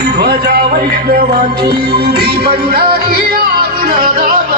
ध्वजा वैष्णवाची। भंडारी आरुणदाता